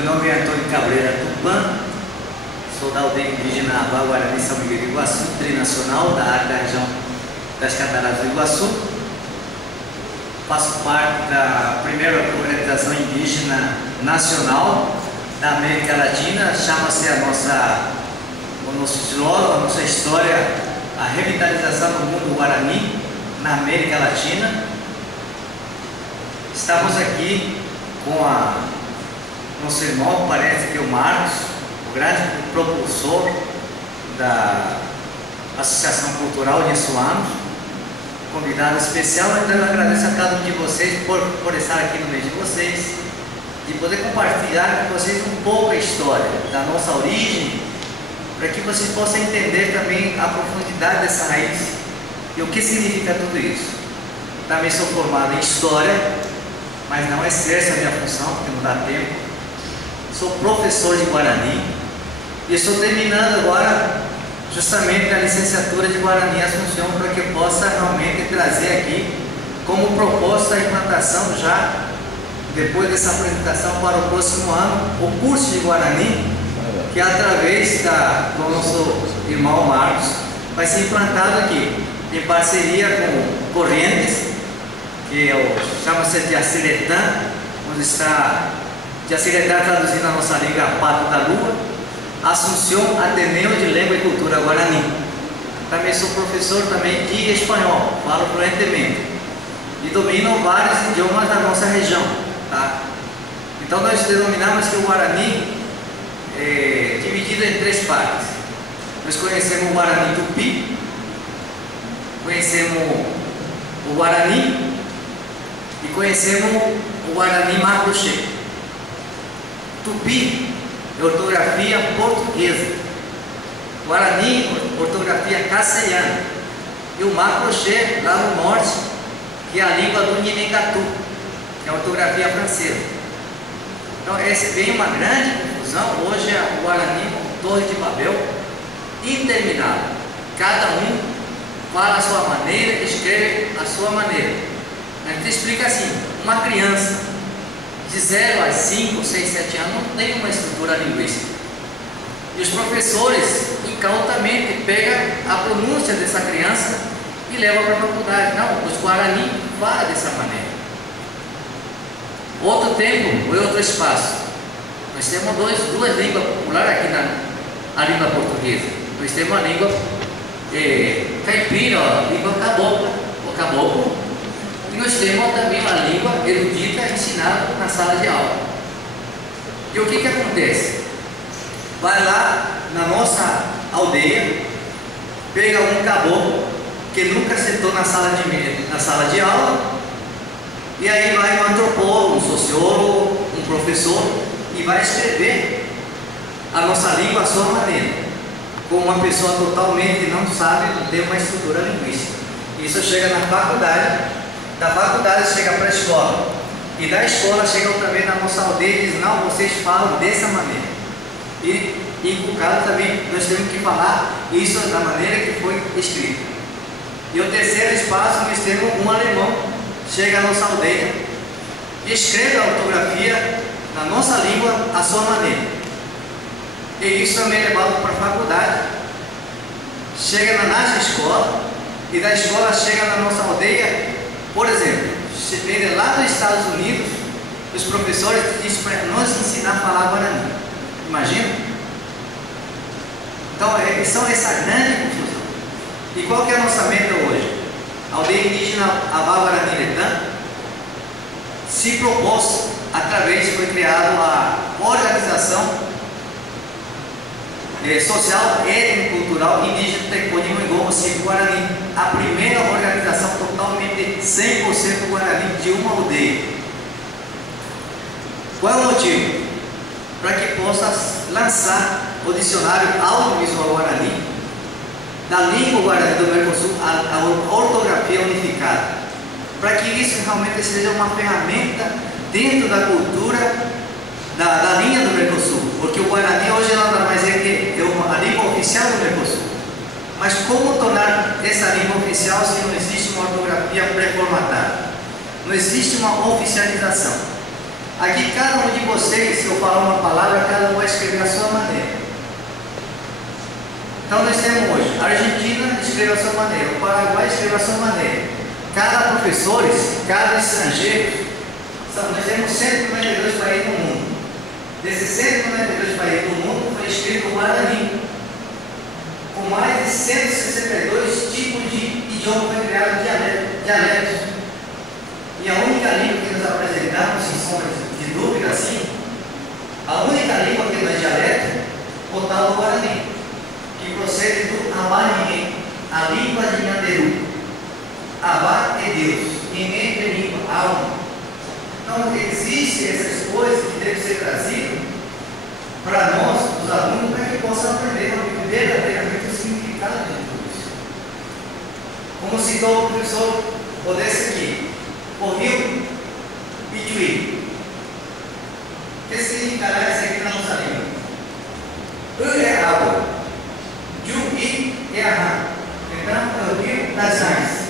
Meu nome é Antônio Cabreira Tupã, sou da aldeia indígena Avá Guarani São Miguel do Iguaçu, trinacional da área da região das Cataratas do Iguaçu. Faço parte da primeira organização indígena nacional da América Latina, chama-se o nosso slogan, a nossa história, a revitalização do mundo Guarani na América Latina. Estamos aqui com nosso irmão, parece que o Marcos, o grande propulsor da Associação Cultural Insuanos, convidado especial. Então eu agradeço a cada um de vocês por estar aqui no meio de vocês e poder compartilhar com vocês um pouco a história da nossa origem, para que vocês possam entender também a profundidade dessa raiz e o que significa tudo isso. Também sou formado em História, mas não exerço a minha função, porque não dá tempo. Sou professor de Guarani e estou terminando agora justamente a licenciatura de Guarani Assunção, para que eu possa realmente trazer aqui como proposta a implantação já, depois dessa apresentação para o próximo ano, o curso de Guarani, que através do nosso irmão Marcos vai ser implantado aqui, em parceria com Corrientes, que chama-se de Jaciretã, onde está Jaciretã traduzindo a nossa língua Pato da Lua, Assunção Ateneu de Língua e Cultura Guarani. Também sou professor também de espanhol, falo fluentemente e domino vários idiomas da nossa região, tá? Então nós denominamos que o Guarani é dividido em três partes. Nós conhecemos o Guarani Tupi, conhecemos o Guarani e conhecemos o Guarani Macroxé. Tupi é ortografia portuguesa, Guarani, ortografia castelhana, e o Macroxé, lá no norte, que é a língua do Nimengatu, que é a ortografia francesa. Então essa é bem uma grande confusão. Hoje o Guarani é uma torre de Babel interminável, cada um fala a sua maneira, escreve a sua maneira. A gente explica assim: uma criança de 0 a 5, 6, 7 anos não tem uma estrutura linguística, e os professores incautamente pegam a pronúncia dessa criança e levam para a faculdade. Não, os Guarani falam dessa maneira. Outro tempo e outro espaço. Nós temos duas línguas populares aqui na língua portuguesa. Nós temos a língua caipira, a língua cabocla, o caboclo. E nós temos também uma língua erudita ensinada na sala de aula. E o que acontece? Vai lá na nossa aldeia, pega um caboclo que nunca sentou na sala de aula, e aí vai um antropólogo, um sociólogo, um professor, e vai escrever a nossa língua à sua maneira, com uma pessoa totalmente que não sabe, não tem uma estrutura linguística. Isso chega na faculdade, da faculdade chega para a escola, e da escola chega outra vez na nossa aldeia e diz: não, vocês falam dessa maneira. E inculcado também, nós temos que falar isso da maneira que foi escrito. E o terceiro espaço, nós temos um alemão, chega à nossa aldeia e escreve a ortografia na nossa língua à sua maneira. E isso também é levado para a faculdade, chega na nossa escola, e da escola chega na nossa aldeia. Por exemplo, se vem lá dos Estados Unidos, os professores dizem para nós ensinar a falar Guarani. Imagina? Então, são essa grande confusão. E qual que é a nossa meta hoje? A aldeia indígena Avá Guarani Letã se propôs, foi criada a organização social, étnico-cultural indígena Tecônimo Igual Cico Guarani, a primeira organização totalmente 100% Guarani de uma aldeia. Qual é o motivo? Para que possa lançar o dicionário audiovisual Guarani, da língua Guarani do Mercosul, a ortografia unificada, para que isso realmente seja uma ferramenta dentro da cultura da linha do Mercosul, porque o Guarani hoje nada mais é que a língua oficial do Mercosul. Mas como tornar essa língua oficial se não existe uma ortografia pré-formatada? Não existe uma oficialização. Aqui cada um de vocês, se eu falar uma palavra, cada um vai escrever a sua maneira. Então nós temos hoje, a Argentina escreve a sua maneira, o Paraguai escreve a sua maneira. Cada professores, cada estrangeiro, nós temos 192 países no mundo. Desses 192 países do mundo foi escrito o Guarani, com mais de 162 tipos de idioma criados dialetos. E a única língua que nos apresentamos, sem sombra de dúvida, assim, a única língua que não é dialeto, o tal do Guarani, que procede do Amari, a língua de Nhanderu. Abá é Deus, Inê é língua, alma. Então, existem essas coisas que devem ser trazidas para nós, os alunos, para que possam aprender verdadeiramente o significado de tudo isso. Como citou o professor Odessa aqui, o rio Ijuí. O que significará isso aqui na nossa língua? U é água, Juí é a rã. Então, é o rio das rãs.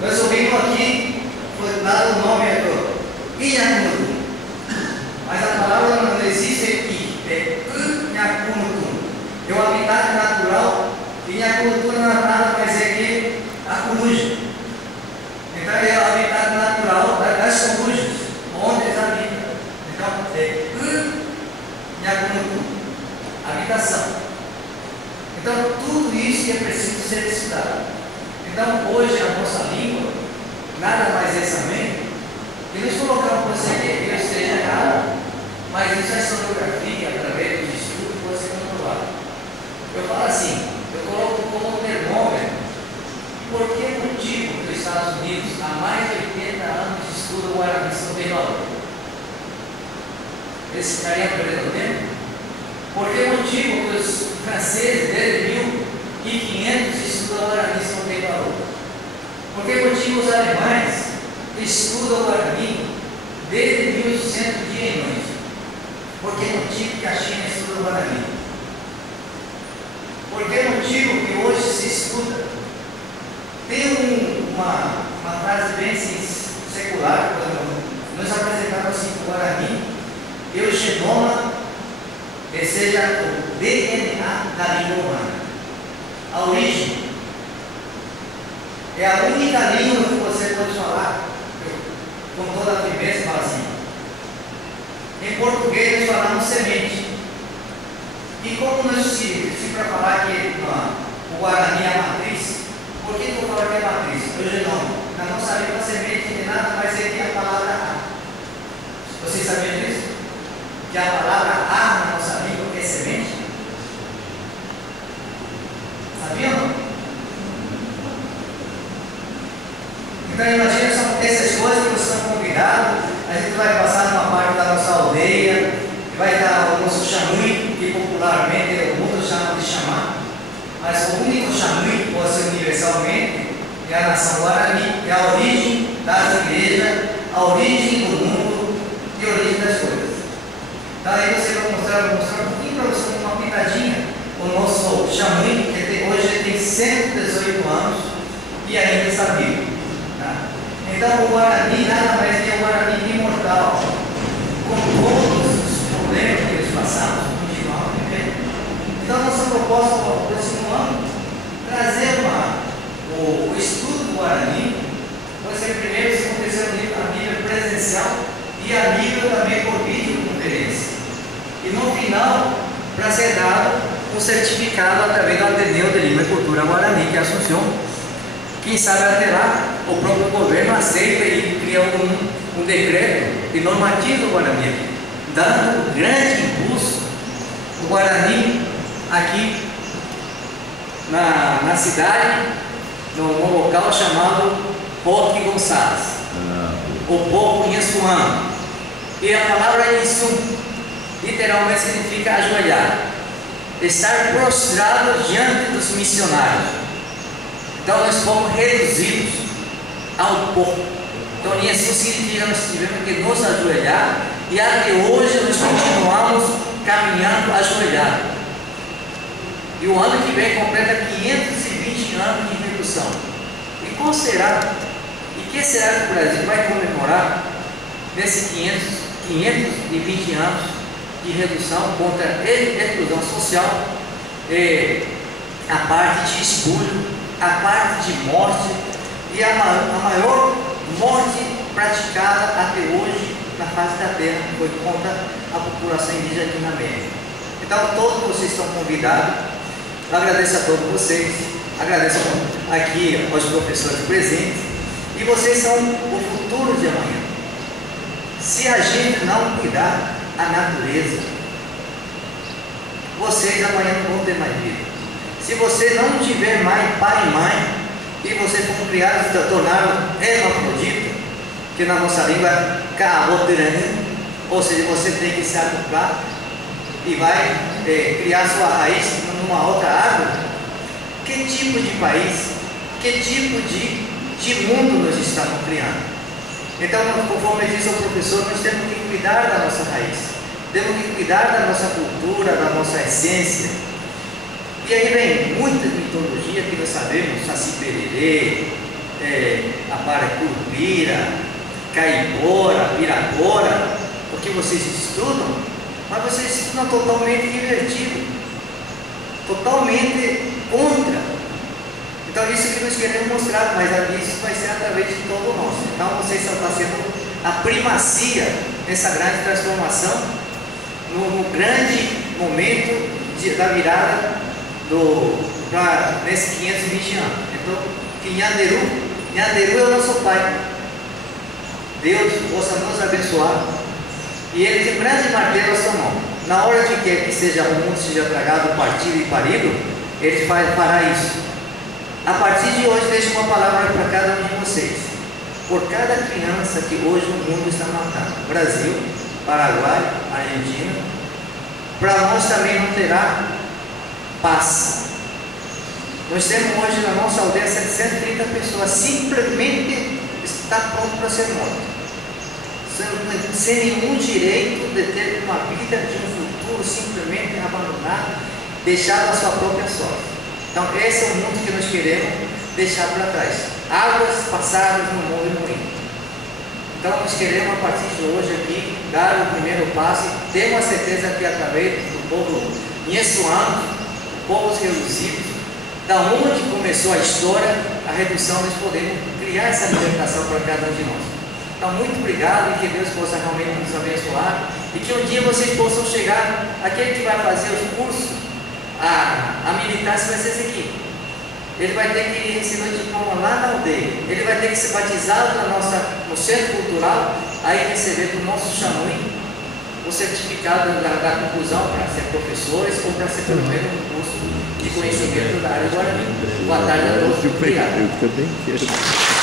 Nós ouvimos aqui, foi dado o nome do Inhacunutum. Mas a palavra não existe aqui, é Inhacunutum. É o habitat natural. Inhacunutum não é nada mais é que a coruja. Então é o habitat natural das corujas, onde eles habitam. Então é Inhacunutum, habitação. Então tudo isso é preciso ser estudado. Então, hoje, a nossa língua, nada mais é somente, e nós colocamos para você que Deus esteja errado, mas isso é sonografia, através dos estudos, pode ser controlado. Eu falo assim, eu coloco como termômetro, por que motivo que os Estados Unidos, há mais de 80 anos, estudam o Guarani São Bernardo? Eles ficariam perdendo tempo? Por que motivo que os franceses, desde 1500, estudam o Guarani São Bernardo? Por que motivo os alemães estudam o Guarani desde 1800 dias e noite? Por que motivo que a China estuda o Guarani? Por que motivo que hoje se estuda? Tem uma frase bem secular, quando nós apresentamos assim o Guarani, e o genoma, seja o DNA da língua humana. A origem é a única língua que você pode falar com toda a firmeza, fala assim. Em português nós falamos semente. E como nós se para falar que o Guarani é a matriz, por que eu falo que é matriz? O genoma. Na nossa língua semente não é nada mais é que a palavra A. Vocês sabiam disso? Que a palavra A na nossa língua é semente? Sabiam? Então imagina, são essas coisas que vocês estão convidados. A gente vai passar numa parte da nossa aldeia, vai dar o nosso xamui, que popularmente o mundo chama de xamã, mas o único xamui que pode ser universalmente é a nação Guarani, é a origem das igrejas, a origem do mundo e a origem das coisas. Então aí você vai mostrar um pouquinho para você, uma pitadinha, o nosso xamui, que hoje tem 118 anos e ainda está vivo. Então o Guarani nada mais que o Guarani imortal, com todos os problemas que eles passamos, continuamos vivendo. Então nossa proposta para o próximo ano, trazer o estudo do Guarani, vai ser primeiro, segundo, terceiro nível, a nível presencial e a nível também por videoconferência. E no final, para ser dado um certificado através do Ateneu de Língua e Cultura Guarani, que é a Assunção. Quem sabe até lá o próprio governo aceita e cria um decreto de normativo do Guarani, dando um grande impulso ao Guarani aqui na cidade, no local chamado Roque Gonçalves, o povo insuano. E a palavra Insum literalmente significa ajoelhar, estar prostrado diante dos missionários. Então nós fomos reduzidos ao pouco. Então isso significa que nós tivemos que nos ajoelhar, e até hoje nós continuamos caminhando ajoelhados. E o ano que vem completa 520 anos de introdução. E qual será? E que será que o Brasil vai comemorar nesses 520 anos de redução contra a exclusão social, a parte de espúrio, a parte de morte e a maior morte praticada até hoje na face da terra foi contra a população indígena aqui na América. Então todos vocês estão convidados. Eu agradeço a todos vocês, agradeço aqui aos professores presentes, e vocês são o futuro de amanhã. Se a gente não cuidar da natureza, vocês amanhã não vão ter mais vida. Se vocês não tiverem mais pai e mãe, e vocês foram criados e tornaram hermafrodita, que na nossa língua é cabotirani, ou seja, você tem que se acoplar e vai criar sua raiz numa outra árvore. Que tipo de país, que tipo de mundo nós estamos criando? Então, conforme diz o professor, nós temos que cuidar da nossa raiz, temos que cuidar da nossa cultura, da nossa essência. E aí vem muita mitologia que nós sabemos, Saci Pererê, Apara Curupira, Caipora, Pirapora, porque vocês estudam, mas vocês estudam totalmente invertido, totalmente contra. Então isso que nós queremos mostrar, mas isso vai ser através de todo nós. Então vocês estão fazendo a primazia nessa grande transformação, no grande momento da virada nesses 520 anos. Então, que Nhanderu é o nosso Pai. Deus possa nos abençoar. E Ele tem grande martelo à sua mão. Na hora de que seja o mundo seja tragado, partido e parido, Ele fará isso. A partir de hoje, deixo uma palavra para cada um de vocês. Por cada criança que hoje o mundo está matando, Brasil, Paraguai, Argentina, para nós também não terá paz. Nós temos hoje na nossa aldeia 730 pessoas, simplesmente está pronto para ser morto, sem nenhum direito de ter uma vida, de um futuro, simplesmente abandonado, deixado à sua própria sorte. Então esse é o mundo que nós queremos deixar para trás, águas passadas no mundo ruim. Então nós queremos a partir de hoje aqui dar o primeiro passo, e temos a certeza que através do povo nhesuano, povos reduzidos, da onde começou a história, a redução, nós podemos criar essa libertação para cada um de nós. Então, muito obrigado, e que Deus possa realmente nos abençoar, e que um dia vocês possam chegar, aquele que vai fazer os cursos, a militância vai ser esse aqui. Ele vai ter que receber o diploma lá na aldeia, ele vai ter que ser batizado no centro cultural, aí receber do nosso xamui o certificado da conclusão para ser professores, ou para ser pelo menos um curso de conhecimento da área do Guarani. Boa tarde a todos. Obrigado.